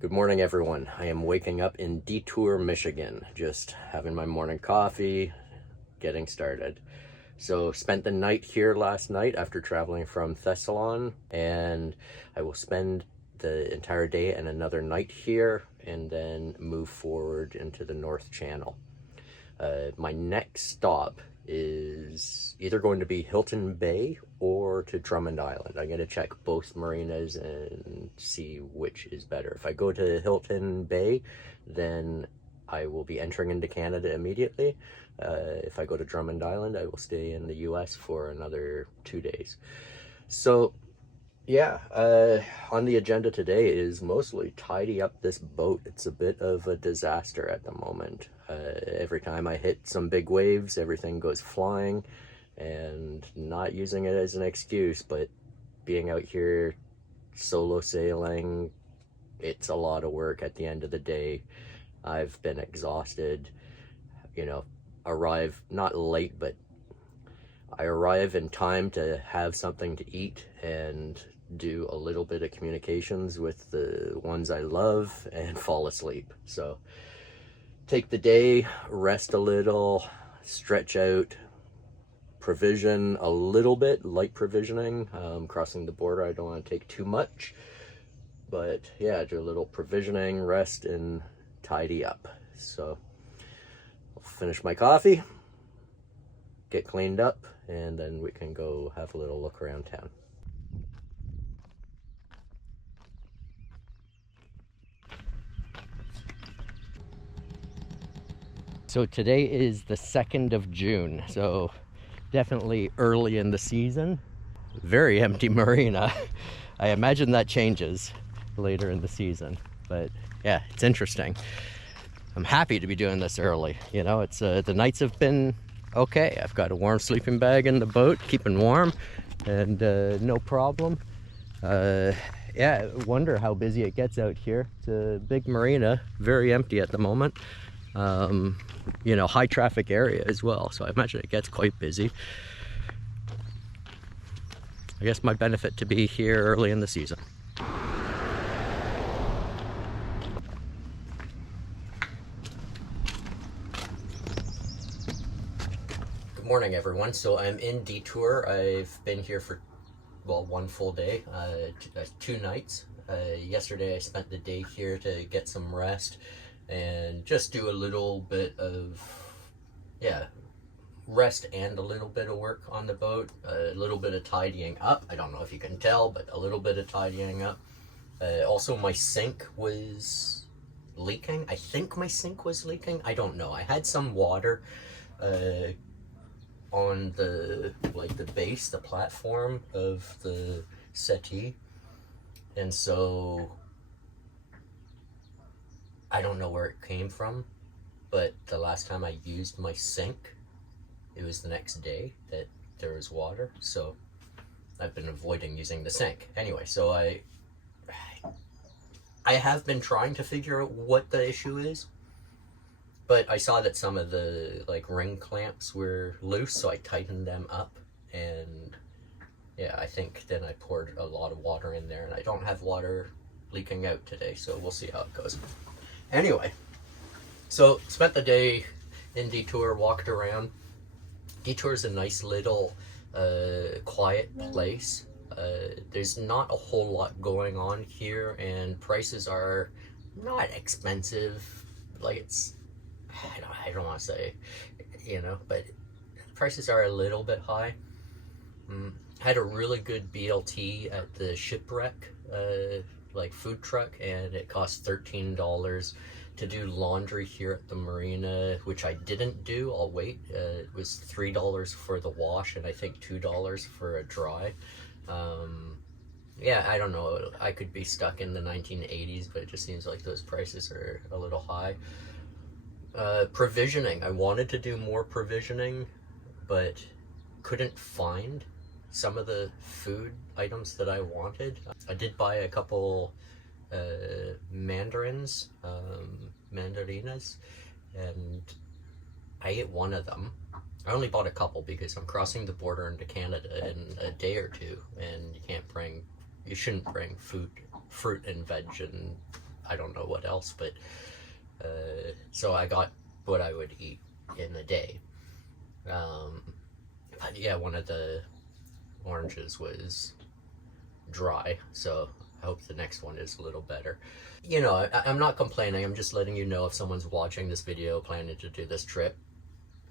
Good morning, everyone. I am waking up in DeTour, Michigan, just having my morning coffee, getting started. So spent the night here last night after traveling from Thessalon, and I will spend the entire day and another night here and then move forward into the North Channel. My next stop is either going to be Hilton Bay or to Drummond Island. I'm going to check both marinas and see which is better. If I go to Hilton Bay, then I will be entering into Canada immediately. If I go to Drummond Island, I will stay in the US for another 2 days. So yeah, on the agenda today is mostly tidy up this boat. It's a bit of a disaster at the moment. Every time I hit some big waves, everything goes flying, and not using it as an excuse, but being out here solo sailing, it's a lot of work at the end of the day. I've been exhausted, arrive not late, but I arrive in time to have something to eat and do a little bit of communications with the ones I love and fall asleep. So take the day, rest a little, stretch out, provision a little bit, light provisioning. Crossing the border, I don't want to take too much, but yeah, do a little provisioning, rest, and tidy up. So I'll finish my coffee, get cleaned up, and then we can go have a little look around town. So today is the 2nd of June, so definitely early in the season. Very empty marina. I imagine that changes later in the season, but yeah, it's interesting. I'm happy to be doing this early. It's the nights have been okay. I've got a warm sleeping bag in the boat, keeping warm, and no problem. Yeah, I wonder how busy it gets out here. It's a big marina, very empty at the moment. High traffic area as well, so I imagine it gets quite busy. I guess my benefit to be here early in the season. Good morning, everyone. So I'm in DeTour. I've been here for, one full day, 2 nights. Yesterday I spent the day here to get some rest and just do a little bit of, rest and a little bit of work on the boat, a little bit of tidying up. I don't know if you can tell, but a little bit of tidying up. Also, my sink was leaking. I think my sink was leaking. I don't know. I had some water on the base, the platform of the settee, and so I don't know where it came from, but the last time I used my sink, it was the next day that there was water, so I've been avoiding using the sink. Anyway, so I have been trying to figure out what the issue is, but I saw that some of the ring clamps were loose, so I tightened them up, and yeah, I think then I poured a lot of water in there, and I don't have water leaking out today, so we'll see how it goes. Anyway, so spent the day in DeTour, walked around. DeTour is a nice little quiet place. There's not a whole lot going on here, and prices are not expensive. I don't want to say, but prices are a little bit high. Had a really good BLT at the shipwreck, food truck, and it cost $13 to do laundry here at the marina, which I didn't do. I'll wait. It was $3 for the wash, and I think $2 for a dry. Yeah, I don't know. I could be stuck in the 1980s, but it just seems like those prices are a little high. Provisioning. I wanted to do more provisioning, but couldn't find some of the food items that I wanted. I did buy a couple mandarinas, and I ate one of them. I only bought a couple because I'm crossing the border into Canada in a day or two, and you shouldn't bring fruit and veg and I don't know what else, but so I got what I would eat in a day. But yeah, one of the oranges was dry, so I hope the next one is a little better. You know, I'm not complaining, I'm just letting you know if someone's watching this video planning to do this trip.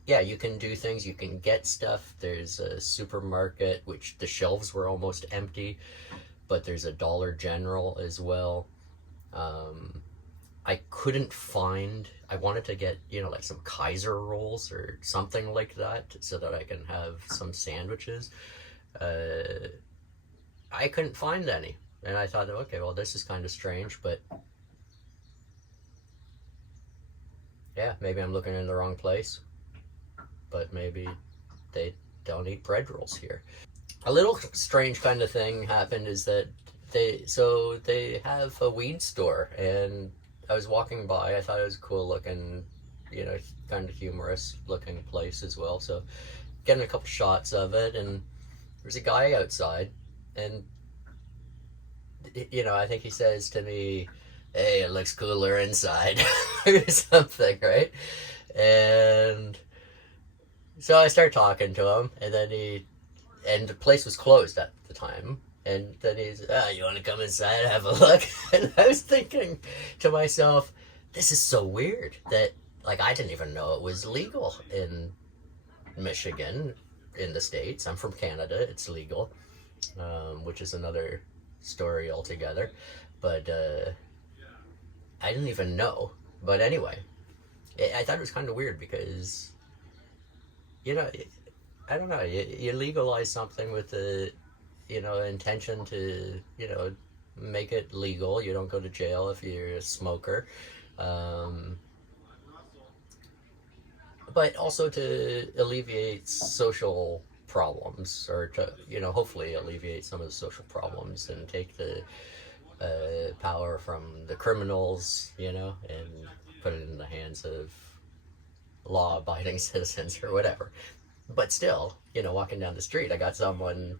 Yeah, you can do things, you can get stuff. There's a supermarket, which the shelves were almost empty, but there's a Dollar General as well. I couldn't find, I wanted to get, you know, like some Kaiser rolls or something like that so that I can have some sandwiches. I couldn't find any. And I thought, okay, well, this is kind of strange, but yeah, maybe I'm looking in the wrong place. But maybe they don't eat bread rolls here. A little strange kind of thing happened is that they have a weed store, and I was walking by, I thought it was a cool looking, you know, kind of humorous looking place as well. So getting a couple shots of it, and there's a guy outside, and you know, I think he says to me, "Hey, it looks cooler inside," or something, right? And so I start talking to him, and then and the place was closed at the time, and then he's, you want to come inside and have a look? And I was thinking to myself, this is so weird that, like, I didn't even know it was legal in Michigan, in the States. I'm from Canada, it's legal, which is another story altogether, but I didn't even know. But anyway, I thought it was kind of weird because, you know, I don't know, you legalize something with the, you know, intention to, you know, make it legal. You don't go to jail if you're a smoker. But also to alleviate social problems, or to, you know, hopefully alleviate some of the social problems and take the power from the criminals, you know, and put it in the hands of law-abiding citizens or whatever. But still, you know, walking down the street, I got someone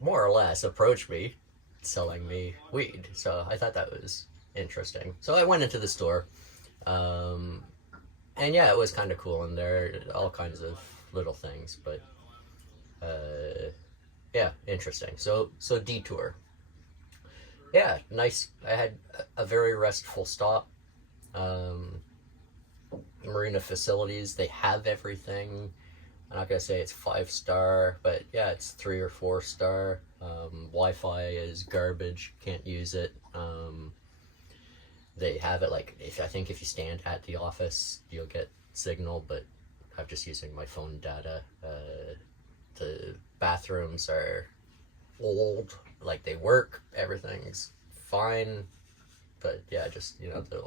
more or less approach me selling me weed. So I thought that was interesting. So I went into the store, and yeah, it was kind of cool in there, all kinds of little things, but yeah, interesting. So DeTour. Yeah, nice. I had a very restful stop. Marina facilities, they have everything. I'm not gonna say it's 5-star, but yeah, it's 3 or 4-star. Wi-Fi is garbage, can't use it. They have it, like, I think if you stand at the office, you'll get signal, but I'm just using my phone data. The bathrooms are old, like, they work, everything's fine, but yeah, just, you know, the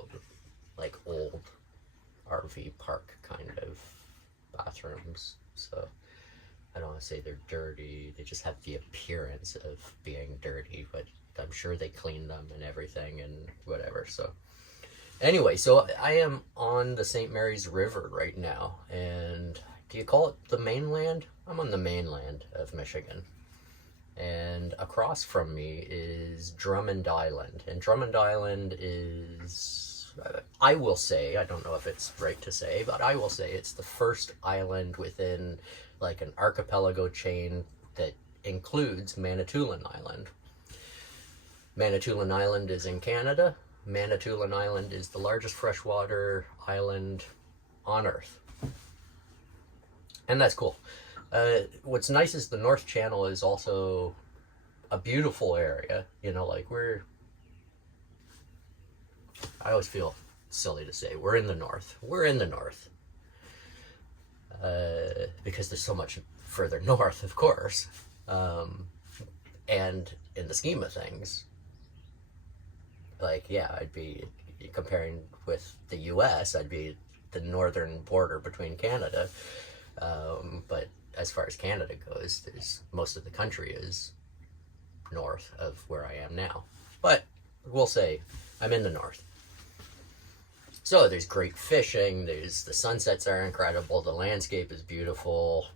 like old RV park kind of bathrooms. So I don't want to say they're dirty, they just have the appearance of being dirty, but I'm sure they clean them and everything and whatever. So anyway, so I am on the St. Mary's River right now, and do you call it the mainland? I'm on the mainland of Michigan, and across from me is Drummond Island, and Drummond Island is, I will say, I don't know if it's right to say, but I will say it's the first island within like an archipelago chain that includes Manitoulin Island. Manitoulin Island is in Canada. Manitoulin Island is the largest freshwater island on Earth. And that's cool. What's nice is the North Channel is also a beautiful area. You know, like I always feel silly to say we're in the north. We're in the north. Because there's so much further north, of course. And in the scheme of things, like, yeah, I'd be comparing with the US, I'd be the northern border between Canada. But as far as Canada goes, there's most of the country is north of where I am now. But we'll say I'm in the north. So there's great fishing, the sunsets are incredible, the landscape is beautiful.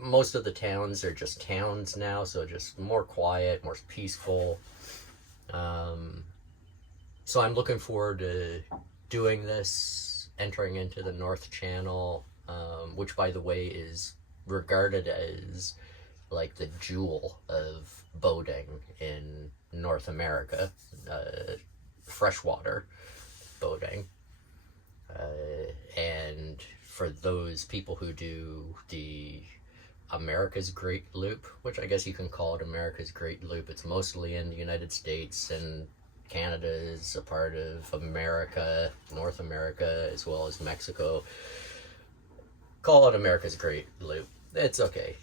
Most of the towns are just towns now, so just more quiet, more peaceful. So I'm looking forward to doing this, entering into the North Channel, which by the way is regarded as like the jewel of boating in North America, freshwater boating. And for those people who do the America's Great Loop, which I guess you can call it America's Great Loop, it's mostly in the United States, and Canada is a part of America, North America, as well as Mexico. Call it America's Great Loop. It's okay.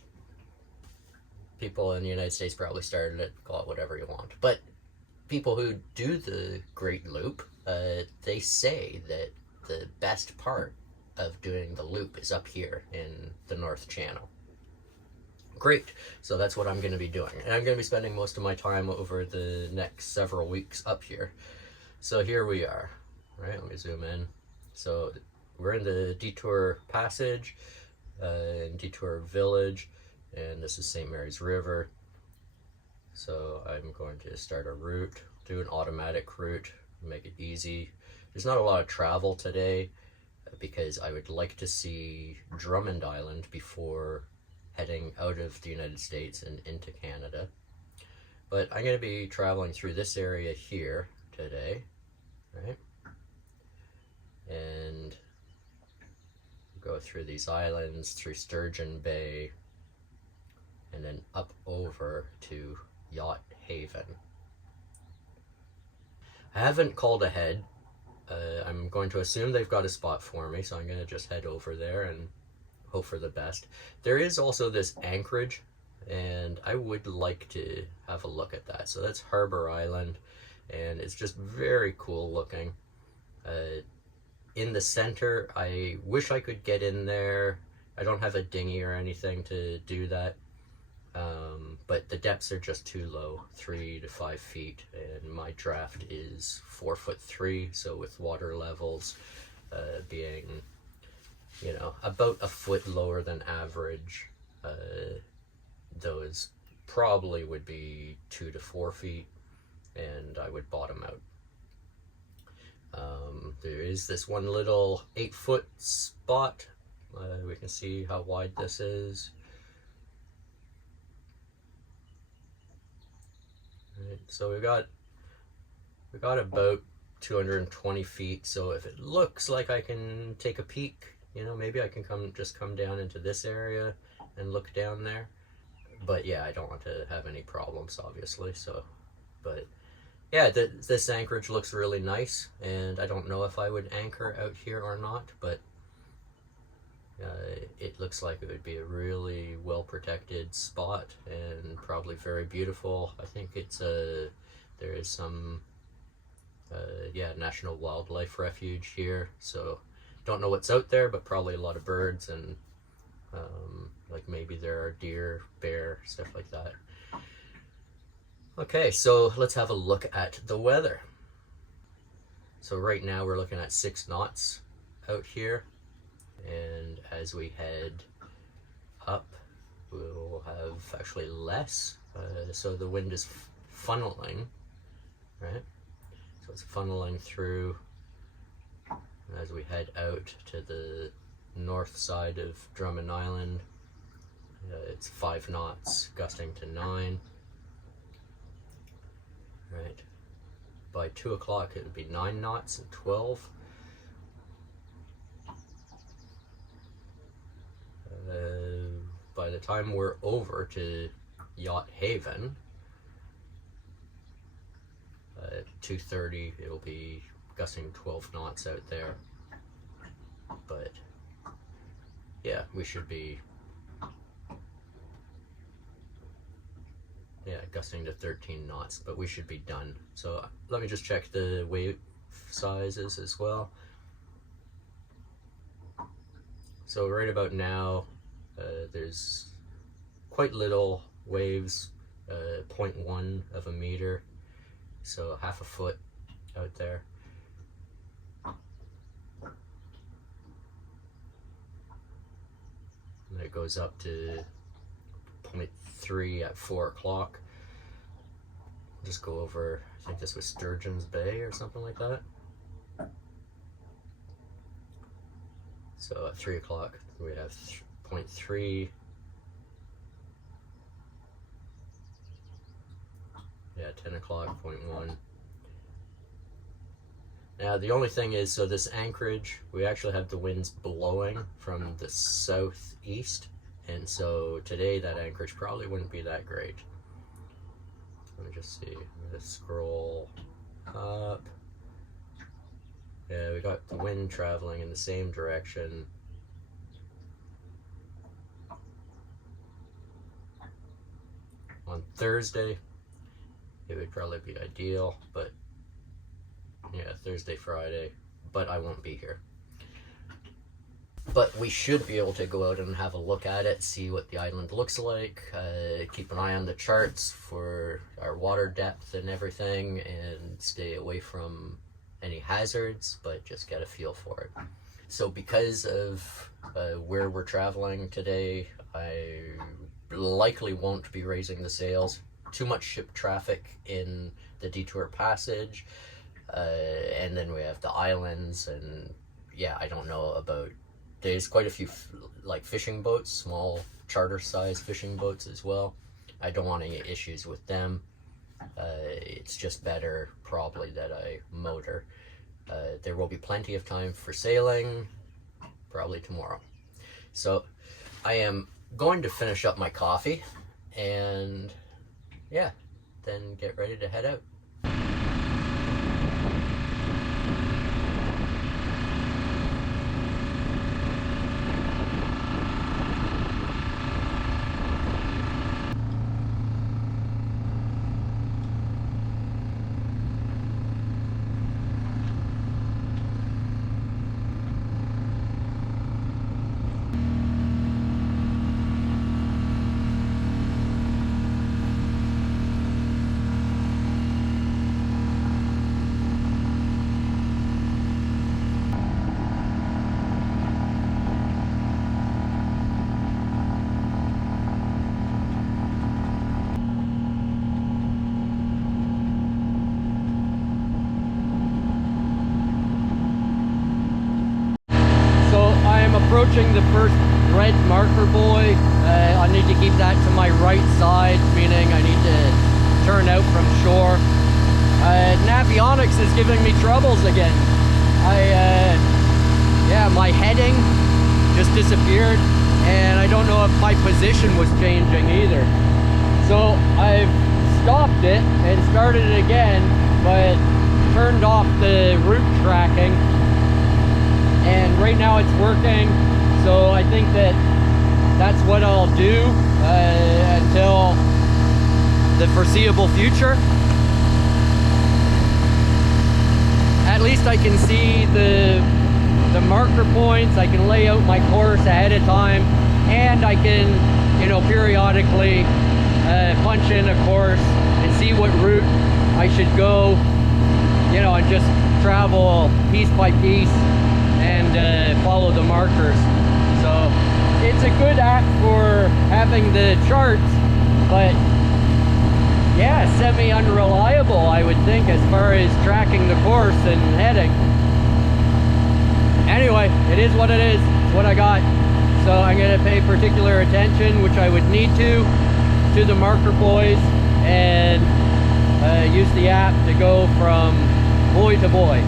People in the United States probably started it, call it whatever you want. But people who do the Great Loop, they say that the best part of doing the loop is up here in the North Channel. Great. So that's what I'm going to be doing. And I'm going to be spending most of my time over the next several weeks up here. So here we are. Right, let me zoom in. So we're in the DeTour Passage, in DeTour Village, and this is St. Mary's River. So I'm going to start a route, do an automatic route, make it easy. There's not a lot of travel today because I would like to see Drummond Island before heading out of the United States and into Canada. But I'm going to be traveling through this area here today, right? And go through these islands, through Sturgeon Bay, and then up over to Yacht Haven. I haven't called ahead. I'm going to assume they've got a spot for me, so I'm going to just head over there and hope for the best. There is also this anchorage, and I would like to have a look at that. So that's Harbor Island, and it's just very cool looking. In the center, I wish I could get in there. I don't have a dinghy or anything to do that. But the depths are just too low, 3 to 5 feet, and my draft is 4'3", so with water levels being, you know, about a foot lower than average, those probably would be 2 to 4 feet, and I would bottom out. There is this one little 8-foot spot. We can see how wide this is. Right, so we got about 220 feet. So if it looks like I can take a peek, you know, maybe I can come down into this area and look down there. But yeah, I don't want to have any problems, obviously. So, but yeah, this anchorage looks really nice, and I don't know if I would anchor out here or not, but it looks like it would be a really well protected spot and probably very beautiful. I think it's there is some National Wildlife Refuge here, so don't know what's out there, but probably a lot of birds and like maybe there are deer, bear, stuff like that. Okay, so let's have a look at the weather. So right now we're looking at 6 knots out here, and as we head up we'll have actually less, so the wind is funneling, right? So it's funneling through as we head out to the north side of Drummond Island. It's 5 knots, gusting to 9. Right. By 2 o'clock it would be 9 knots and 12. By the time we're over to Yacht Haven, at 2:30 it'll be gusting 12 knots out there. But yeah, we should be gusting to 13 knots, but we should be done. So let me just check the wave sizes as well. So right about now, there's quite little waves, 0.1 of a meter, so half a foot out there. And it goes up to 0.3 at 4 o'clock. Just go over, I think this was Sturgeon's Bay or something like that. So at 3 o'clock we have 0.3. Yeah, 10 o'clock, 0.1. Now the only thing is, so this anchorage, we actually have the winds blowing from the southeast, and so today that anchorage probably wouldn't be that great. Let me just see, I'm gonna scroll up. Yeah, we got the wind traveling in the same direction. On Thursday, it would probably be ideal, but yeah, Thursday, Friday, but I won't be here. But we should be able to go out and have a look at it, see what the island looks like, keep an eye on the charts for our water depth and everything, and stay away from any hazards, but just get a feel for it. So because of where we're traveling today, I likely won't be raising the sails. Too much ship traffic in the DeTour passage, and then we have the islands, and yeah, I don't know about, there's quite a few like fishing boats, small charter size fishing boats as well. I don't want any issues with them. It's just better probably that I motor. There will be plenty of time for sailing, probably tomorrow. So I am going to finish up my coffee and yeah, then get ready to head out. Approaching the first red marker buoy. I need to keep that to my right side, meaning I need to turn out from shore. Navionics is giving me troubles again. Yeah, my heading just disappeared, and I don't know if my position was changing either. So I've stopped it and started it again, but turned off the route tracking. And right now it's working, so I think that that's what I'll do until the foreseeable future. At least I can see the marker points, I can lay out my course ahead of time, and I can, you know, periodically punch in a course and see what route I should go, you know, and just travel piece by piece and follow the markers. So it's a good app for having the charts, but yeah, semi-unreliable, I would think, as far as tracking the course and heading. Anyway, it is what it is. It's what I got. So I'm going to pay particular attention, which I would need to the marker buoys, and use the app to go from buoy to buoy.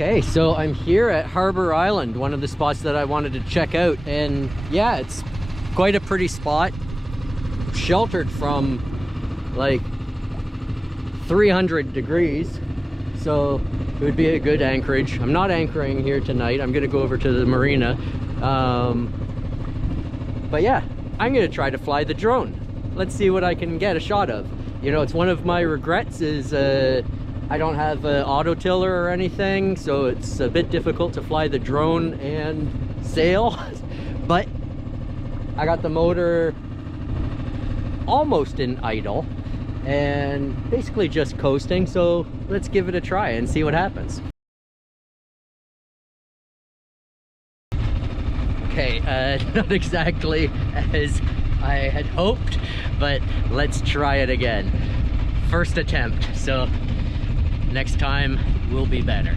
Okay, so I'm here at Harbor Island, one of the spots that I wanted to check out, and yeah, it's quite a pretty spot, sheltered from like 300 degrees, so it would be a good anchorage. I'm not anchoring here tonight. I'm gonna go over to the marina, but yeah, I'm gonna try to fly the drone. Let's see what I can get a shot of. You know, it's one of my regrets is I don't have an auto tiller or anything, so it's a bit difficult to fly the drone and sail. I got the motor almost in idle and basically just coasting, so let's give it a try and see what happens. Okay, not exactly as I had hoped, but let's try it again. First attempt, so next time will be better.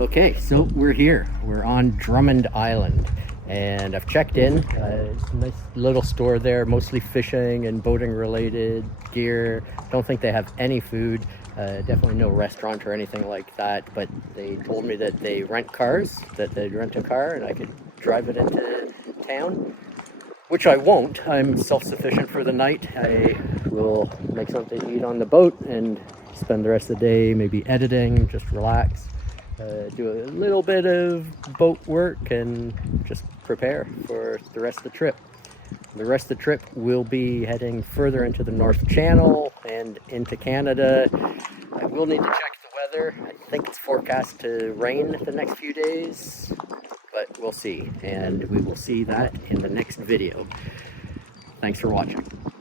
Okay, so we're here. We're on Drummond Island, and I've checked in. It's a nice little store there, mostly fishing and boating related gear. Don't think they have any food. Definitely no restaurant or anything like that, but they told me that they rent cars, that they'd rent a car and I could drive it into town, which I won't. I'm self-sufficient for the night. I will make something to eat on the boat and spend the rest of the day maybe editing, just relax. Do a little bit of boat work and just prepare for the rest of the trip. The rest of the trip will be heading further into the North Channel and into Canada. I will need to check the weather. I think it's forecast to rain the next few days, but we'll see. And we will see that in the next video. Thanks for watching.